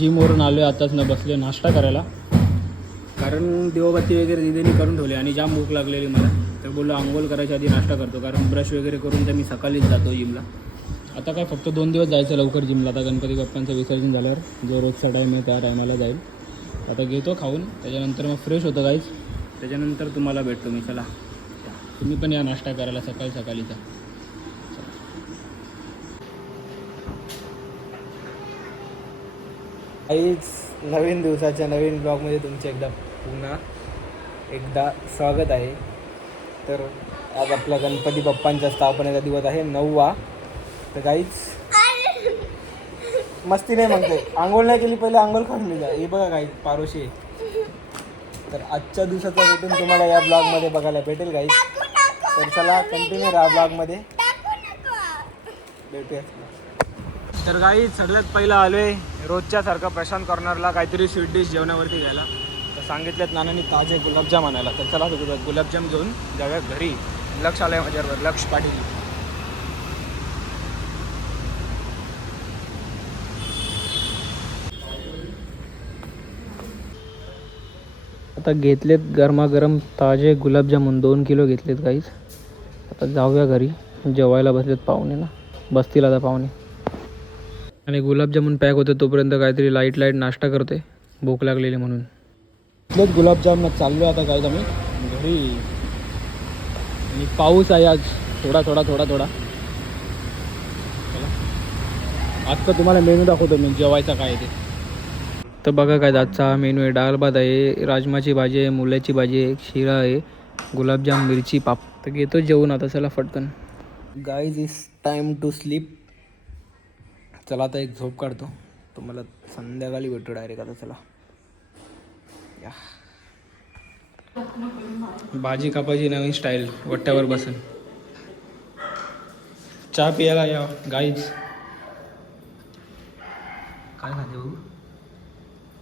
जिमवरून आलो आहे आताच न बसले नाश्ता करायला, कारण दिवाबत्ती वगैरे दिदीने करून ठेवली आणि जाम भूक लागलेली मला. तर बोललो आंघोळ करायच्या आधी नाश्ता करतो, कारण ब्रश वगैरे करून तर मी सकाळीच जातो जिमला. आता काय फक्त 2 दिवस जायचं लवकर जिमला. आता गणपती बाप्पांचं विसर्जन झाल्यावर जो रोजचा टाईम आहे त्या टायमाला जाईल. आता घेतो खाऊन, त्याच्यानंतर मग फ्रेश होतं गाईच. त्याच्यानंतर तुम्हाला भेटतो मी. चला तुम्ही पण या नाश्ता करायला सकाळी सकाळीचा. काहीच नवीन दिवसाच्या नवीन ब्लॉगमध्ये तुमचे पुन्हा एकदा स्वागत आहे. तर आज आपला गणपती बाप्पांच्या स्थापनेचा दिवस आहे 9वा. तर काहीच मस्ती नाही म्हणते, आंघोळ नाही केली, पहिले आंघोळ काढून जा. हे बघा काही पारोशी. तर आजच्या दिवसाचा रुटीन तुम्हाला या ब्लॉगमध्ये बघायला भेटेल काही. तर चला कंटिन्यू राहा ब्लॉगमध्ये, भेटूया. तर काही सगळ्यात पहिला आलो आहे रोजच्या सारखा प्रशांत कॉर्नरला काहीतरी स्वीट डिश जेवणावरती घ्यायला. तर सांगितलेत नानांनी ताजे गुलाबजाम आणायला. तर चला गुलाबजाम घेऊन जाऊया घरी. लक्ष आलं आहे माझ्यावर, लक्ष पाटील. आता घेतलेत गरमागरम ताजे गुलाबजामुन 2 किलो घेतलेत काहीच. आता जाऊया घरी. जेवायला बसलेत पाहुणे ना, बसतील आता पाहुणे. आणि गुलाबजामुन पॅक होते तोपर्यंत काहीतरी लाईट नाश्ता करते, भूक लागलेली म्हणून. घेतलेत गुलाबजाम, चाललो आता काय आम्ही घरी. आणि पाऊस आहे आज थोडा थोडा थोडा थोडा. आजचा तुम्हाला मेनू दाखवतो मी जेवायचा काय ते. तर बघा काय आजचा मेनू आहे. डाळ भात आहे, राजमाची भाजी आहे, मुल्याची भाजी आहे, शिरा आहे, गुलाबजाम, मिरची, पाप. तर घेतो जेवून आता. चला फटकन. Guys is time to sleep. चला आता एक झोप काढतो. तुम्हाला संध्याकाळी भेटतो डायरेक्ट. आता चला या. भाजी कापायची नवीन स्टाईल, वट्ट्यावर बसून. चहा पियाला या गाईज. काय खाते भाऊ?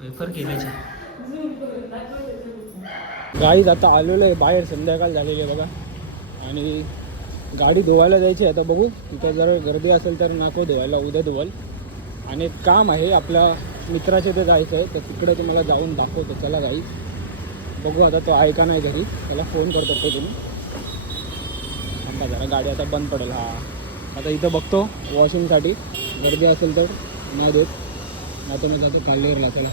वेफर केल्याचे गाईज. आता आलेलो आहे बाहेर, संध्याकाळ झालेली आहे बघा. आणि गाडी धुवायला जायची आहे. आता बघू, तिथं जर गर्दी असेल तर नको धुवायला, उद्या धुवाल. आणि एक काम आहे आपल्या मित्राचे ते जायचं आहे, तर तिकडे तुम्हाला जाऊन दाखवतो. चला गाईज, बघू आता तो आहे का नाही घरी. त्याला फोन करतो तो तुम्ही. थांबा जरा, गाडी आता बंद पडेल. हा आता इथं बघतो वॉशिंगसाठी, गर्दी असेल तर नाही देत, नाही तर मी जातो काल्लीवरला. चला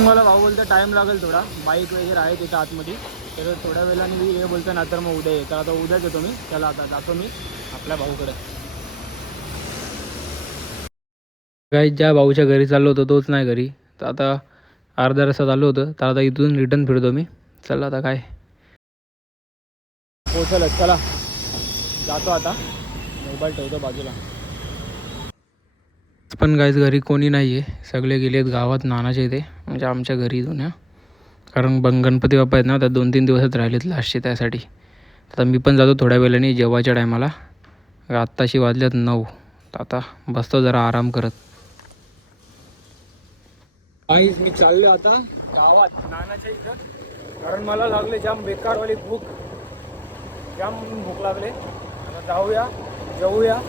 मला भाऊ बोलतं टाईम लागेल थोडा, बाईक वगैरे आहे तिथं आतमध्ये. तर थोड्या वेळाने मी हे बोलतो ना, तर मग उद्या ये. तर आता उद्याच येतो मी. चला आता जातो मी आपल्या भाऊकडे. काही ज्या भाऊच्या घरी चाललो होतो तोच नाही घरी. तर आता अर्धा रस्ता चालू होतं, तर आता इथून रिटर्न फिरतो मी. चला आता काय पोचलच. चला जातो आता, मोबाईल ठेवतो बाजूला. पण गाईज घरी कोणी नाही आहे, सगळे गेलेत गावात नानाच्या इथे, म्हणजे आमच्या घरी जुन्या. कारण गणपती बाप्पा आहेत ना, आता 2-3 दिवसात राहिलेत लास्टचे, त्यासाठी. आता मी पण जातो थोड्या वेळाने जेवायच्या टायमाला. आत्ताशी वाजल्यात 9. आता बसतो जरा आराम करत. काहीच मी चाललो आता गावात नानाच्या इथं, कारण मला लागले जाम बेकारवाली भूक, जाम भूक लागले. आता जाऊया जेवूया,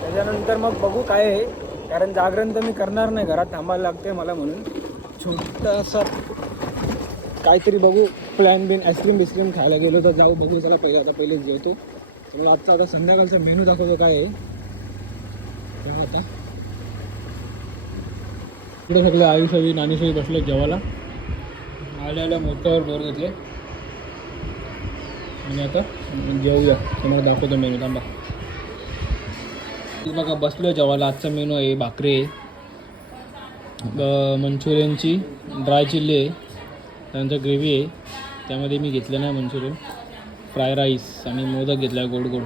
त्याच्यानंतर मग बघू काय आहे. कारण जागरण तर मी करणार नाही, घरात थांबायला लागते मला, म्हणून छोटासा काहीतरी बघू प्लॅन बिन. आईस्क्रीम खायला गेलो तर जाऊ, बघू. चला पहिले आता पहिलेच जेवतो. मला आजचा आता संध्याकाळचा मेनू दाखवतो काय आहे. तेव्हा आता इकडे सगळे आईसवी नानीसवी बसले जेवायला. आल्या मोठ्यावर बोर घेतले आणि आता जेवूया. तुम्हाला दाखवतो मेनू. थांबा बघा, बसलो जेवायला. आजचा मेनू आहे भाकरी आहे, मंचुरियनची ड्राय चिल्ली आहे, त्यानंतर ग्रेव्ही आहे, त्यामध्ये मी घेतलं नाही मंचुरियन, फ्राय राईस आणि मोदक घेतला आहे गोड गोड.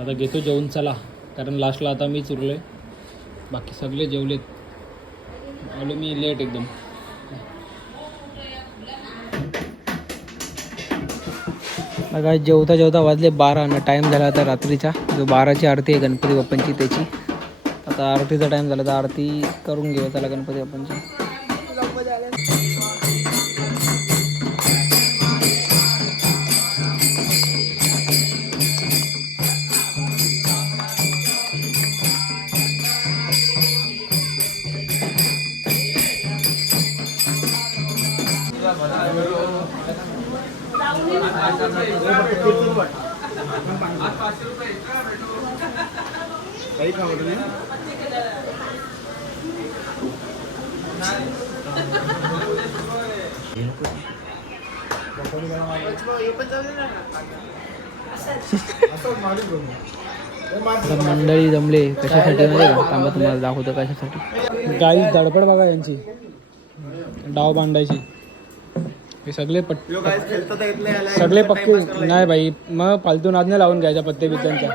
आता घेतो जेवून. चला, कारण लास्टला आता मीच उरलो आहे, बाकी सगळे जेवलेत. आलो मी लेट एकदम. बघा जेवता जेवता वाजले 12 आणि टाईम झाला आता रात्रीचा. जो 12ची आरती आहे गणपती बाप्पांची त्याची. आता आरतीचा टाईम झाला, तर आरती करून घेऊ त्याला गणपती बाप्पांची. काही खाऊ तुम्ही मंडळी जमले कशासाठी माहिती का? थांबा तुम्हाला दाखवतो कशासाठी. गाई धडपड बघा यांची डाव बांधायची. हे सगळे सगळे पक्के नाही भाई. मग फालतू नाद नाही लावून घ्यायच्या पत्ते बित्त्यांच्या.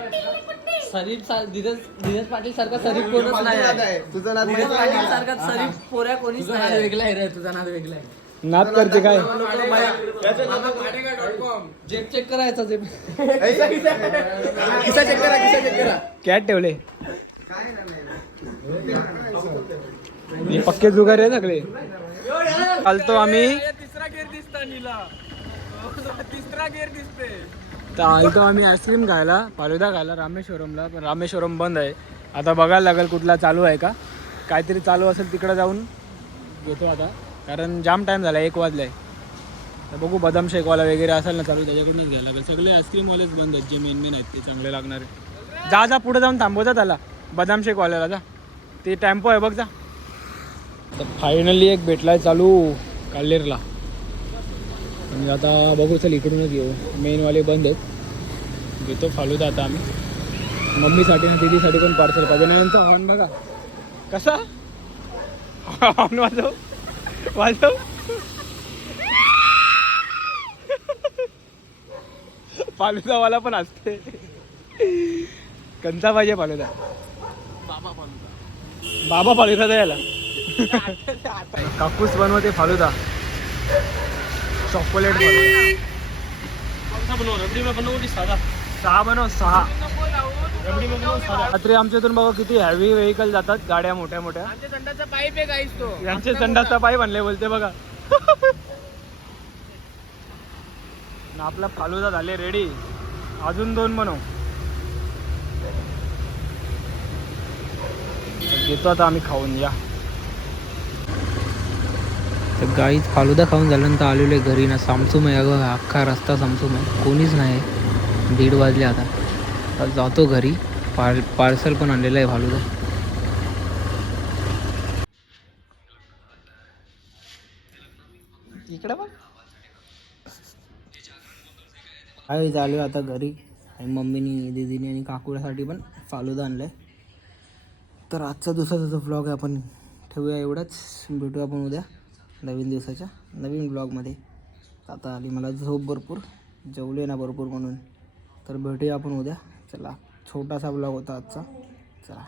सरीफ धीरज पाटील सारखा सरीफ कोणच नाही आहे. तुझं नाद धीरज पाटील सारखा सरीफ पोऱ्या कोणीच नाही. वेगळा आहे रे तुझा नाद वेगळा आहे. नाद करते काय जेब चेक करायचा जेब. किसा चेक करा. कॅट ठेवले. हे पक्के जुगार आहे सगळे. चालतो आम्ही. तर आलतो आम्ही आईस्क्रीम खायला, फालुदा खायला रामेश्वरमला. पण रामेश्वरम बंद आहे. आता बघायला लागेल कुठला चालू आहे का. काहीतरी चालू असेल तिकडे जाऊन घेतो आता, कारण जाम टाईम झाला, 1 वाजलाय. तर बघू बदाम शेकवाला वगैरे असेल ना चालू, त्याच्याकडूनच घ्यायला लागेल. सगळे आईस्क्रीमवालेच बंद आहेत, जे मेन आहेत ते चांगले लागणारे. जा पुढे जाऊन थांबवता त्याला, बदाम शेकवाल्याला जा. ते टेम्पो आहे बघ जा. तर फायनली एक भेटलाय चालू काल्लेरला. आणि आता बघू चल इकडूनच घेऊ. मेनवाले बंद आहेत. घेतो फालुदा आता आम्ही. मम्मीसाठी आणि दीदीसाठी पण पार्सल पाहिजे. नाही यांचा हॉर्न बघा कसा. हॉर्न वाजव. फालुदावाला पण असते. कंचा पाहिजे फालुदा. बाबा फालुदा द्यायला. कापूस बनवते फालुदा. चॉकलेट सहा बनव 6. रात्री आमच्या इथून बघा किती हॅवी व्हेकल जातात, गाड्या मोठ्या मोठ्या. पाईप आहे गाईस तो. यांचे संडासचा पाईप आणले बोलते बघा. आपला फालुदा झाले रेडी. अजून 2 बनव. घेतो आता आम्ही खाऊन. या तर गाईच फालुदा खाऊन झाल्यानंतर आलेलो आहे घरी ना. सामसूम आहे अगं, अख्खा रस्ता सामसूम आहे, कोणीच नाही. 1:30 वाजले आता जातो घरी. पार्सल पण आणलेलं आहे फालुदा. इकडे बघ काय झालं आता घरी. आणि मम्मीनी दीदीने आणि काकुळ्यासाठी पण फालुदा आणलाय. तर आजचा दुसरा व्लॉग आहे, आपण ठेवूया एवढंच. भेटूया आपण उद्या नवीन दिवसाच्या नवीन ब्लॉगमध्ये. आता आली मला झोप भरपूर, जेवले ना भरपूर म्हणून. तर भेटूया आपण उद्या. चला, छोटासा ब्लॉग होता आजचा. चला.